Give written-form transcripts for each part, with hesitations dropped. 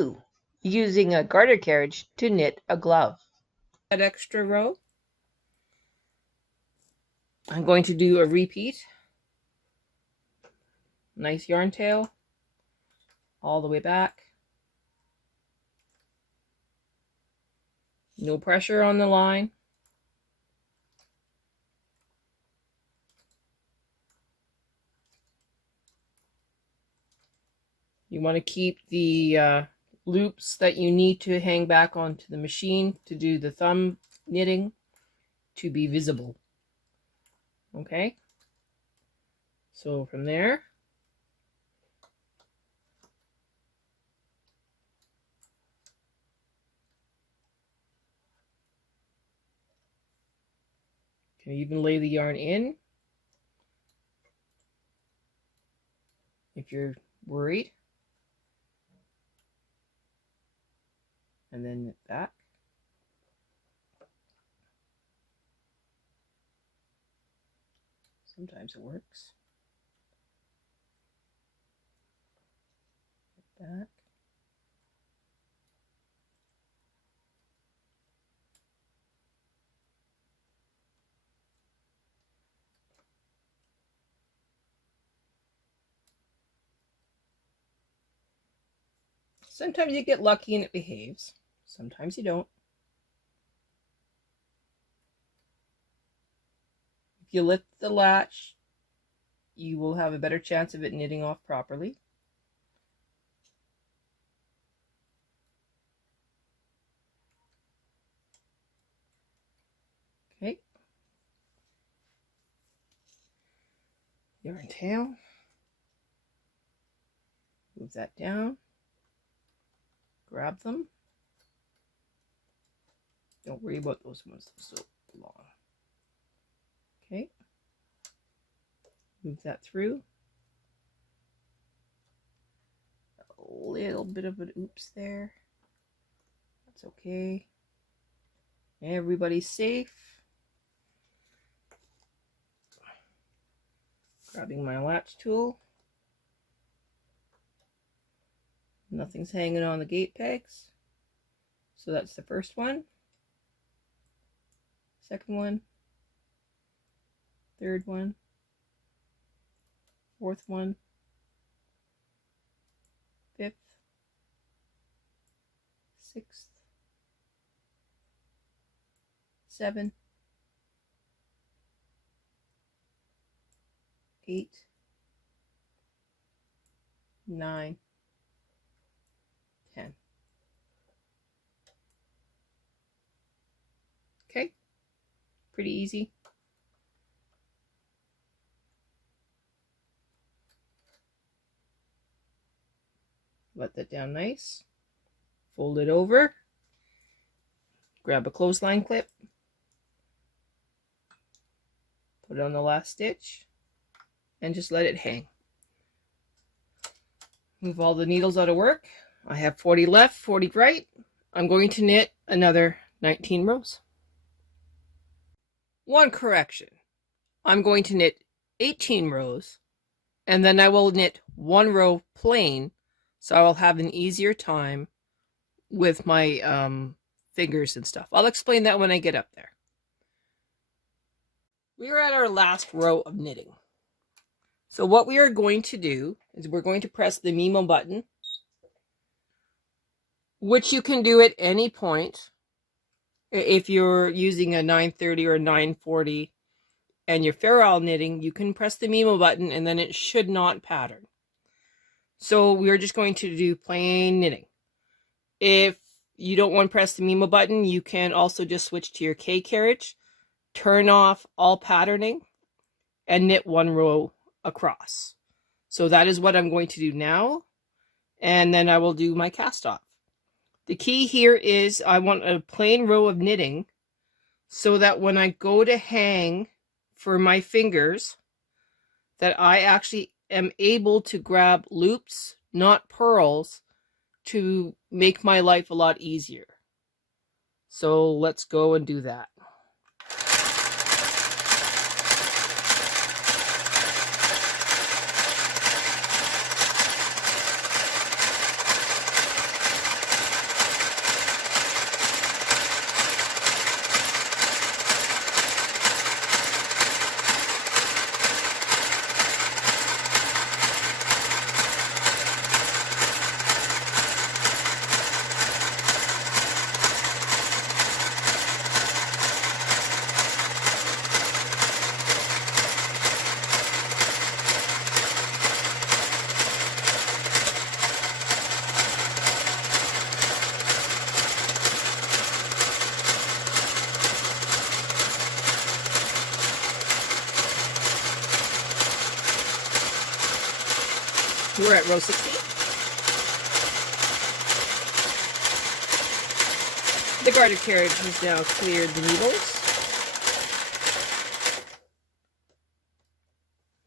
2, using a garter carriage to knit a glove. That extra row, I'm going to do a repeat. Nice yarn tail all the way back. No pressure on the line. You want to keep the loops that you need to hang back onto the machine to do the thumb knitting to be visible. Okay, so from there, you can even lay the yarn in if you're worried. And then knit back. Sometimes it works. Knit back. Sometimes you get lucky and it behaves. Sometimes you don't. If you lift the latch, you will have a better chance of it knitting off properly. Okay. Yarn tail. Move that down. Grab them. Don't worry about those ones so long. Okay. Move that through. A little bit of an oops there. That's okay. Everybody's safe. Grabbing my latch tool. Nothing's hanging on the gate pegs. So that's the first one. Second one, third one, fourth one, fifth, sixth, 7, 8, 9, 10. Okay. Pretty easy. Let that down nice. Fold it over. Grab a clothesline clip. Put it on the last stitch. And just let it hang. Move all the needles out of work. I have 40 left, 40 right. I'm going to knit another 19 rows. One correction. I'm going to knit 18 rows, and then I will knit 1 row plain, so I will have an easier time with my fingers and stuff. I'll explain that when I get up there. We are at our last row of knitting. So what we are going to do is we're going to press the Mimo button, which you can do at any point. If you're using a 930 or a 940 and you're ferrule knitting, you can press the Mimo button and then it should not pattern. So we're just going to do plain knitting. If you don't want to press the Mimo button, you can also just switch to your K carriage, turn off all patterning, and knit 1 row across. So that is what I'm going to do now, and then I will do my cast off. The key here is I want a plain row of knitting so that when I go to hang for my fingers, that I actually am able to grab loops, not purls, to make my life a lot easier. So let's go and do that. We're at row 60. The garter carriage has now cleared the needles.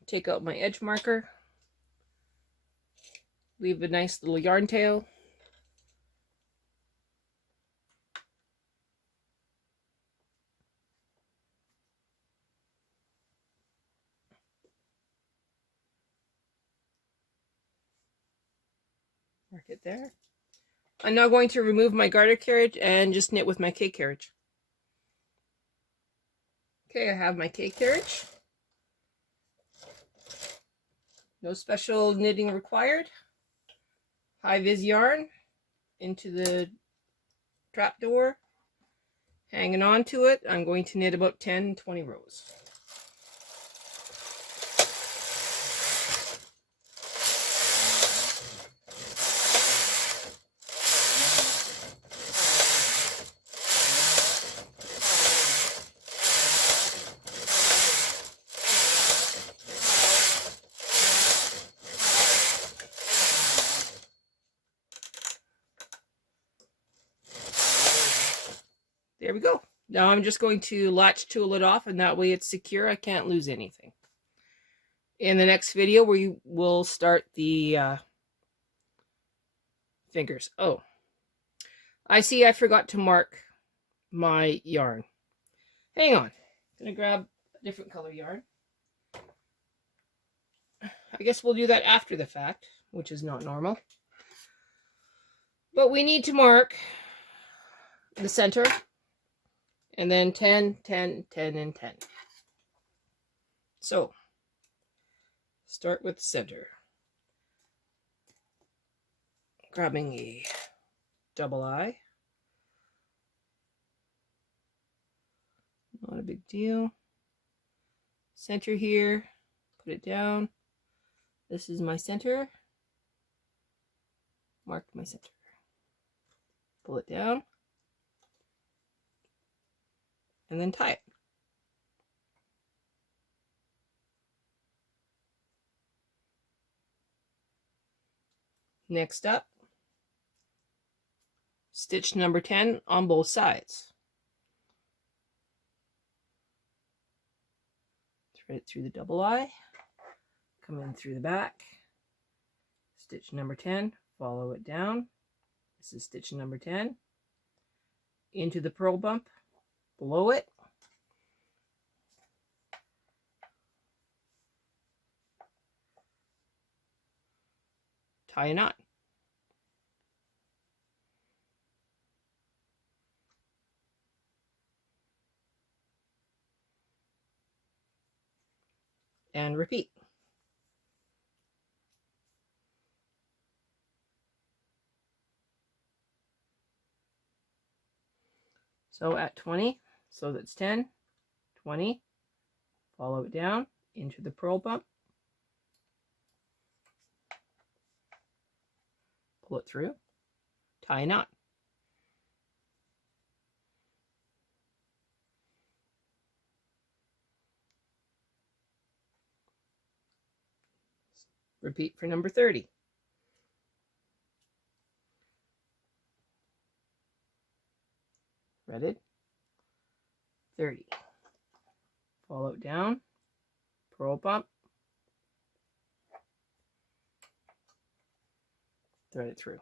Take out my edge marker. Leave a nice little yarn tail. Mark it there. I'm now going to remove my garter carriage and just knit with my K carriage. Okay, I have my K carriage. No special knitting required. High vis yarn into the trapdoor. Hanging on to it, I'm going to knit about 10-20 rows. There we go. Now I'm just going to latch tool it off, and that way it's secure. I can't lose anything. In the next video, we will start the fingers. Oh, I see I forgot to mark my yarn. Hang on. I'm going to grab a different color yarn. I guess we'll do that after the fact, which is not normal. But we need to mark the center. And then 10, 10, 10, and 10. So, start with the center. Grabbing a double I. Not a big deal. Center here. Put it down. This is my center. Mark my center. Pull it down. And then tie it. Next up, stitch number 10 on both sides. Thread it through the double I, come in through the back, stitch number 10, follow it down. This is stitch number 10, into the purl bump, below it, tie a knot. And repeat. So at 20, so that's 10, 20, follow it down into the purl bump, pull it through, tie a knot. Repeat for number 30. Threaded, 30. Follow it down, purl bump, thread it through.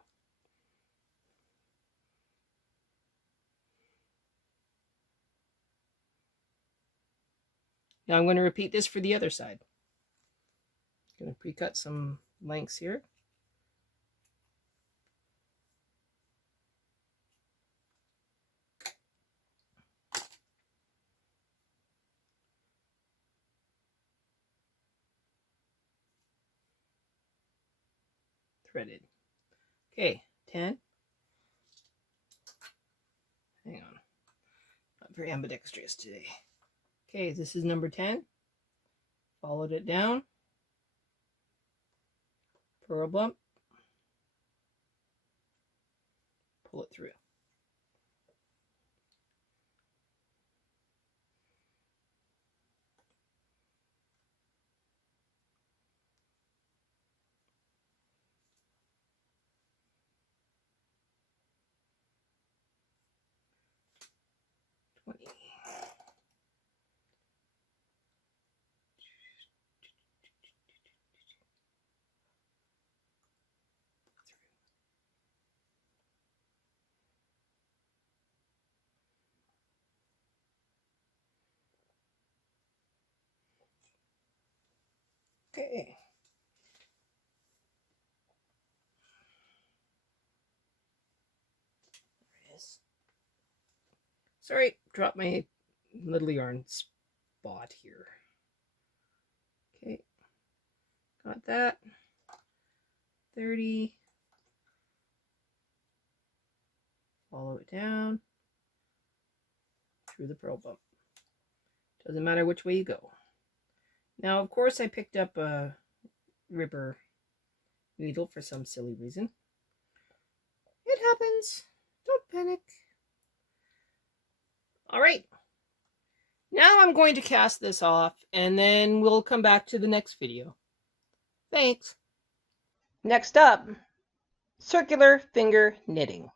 Now I'm going to repeat this for the other side. I'm going to pre-cut some lengths here. Threaded. Okay, 10. Hang on. Not very ambidextrous today. Okay, this is number 10. Followed it down. Purl bump. Pull it through. Okay. There it is. Sorry, dropped my little yarn spot here. Okay, got that. 30. Follow it down through the purl bump. Doesn't matter which way you go. Now, of course, I picked up a ribber needle for some silly reason. It happens. Don't panic. All right. Now I'm going to cast this off, and then we'll come back to the next video. Thanks. Next up, circular finger knitting.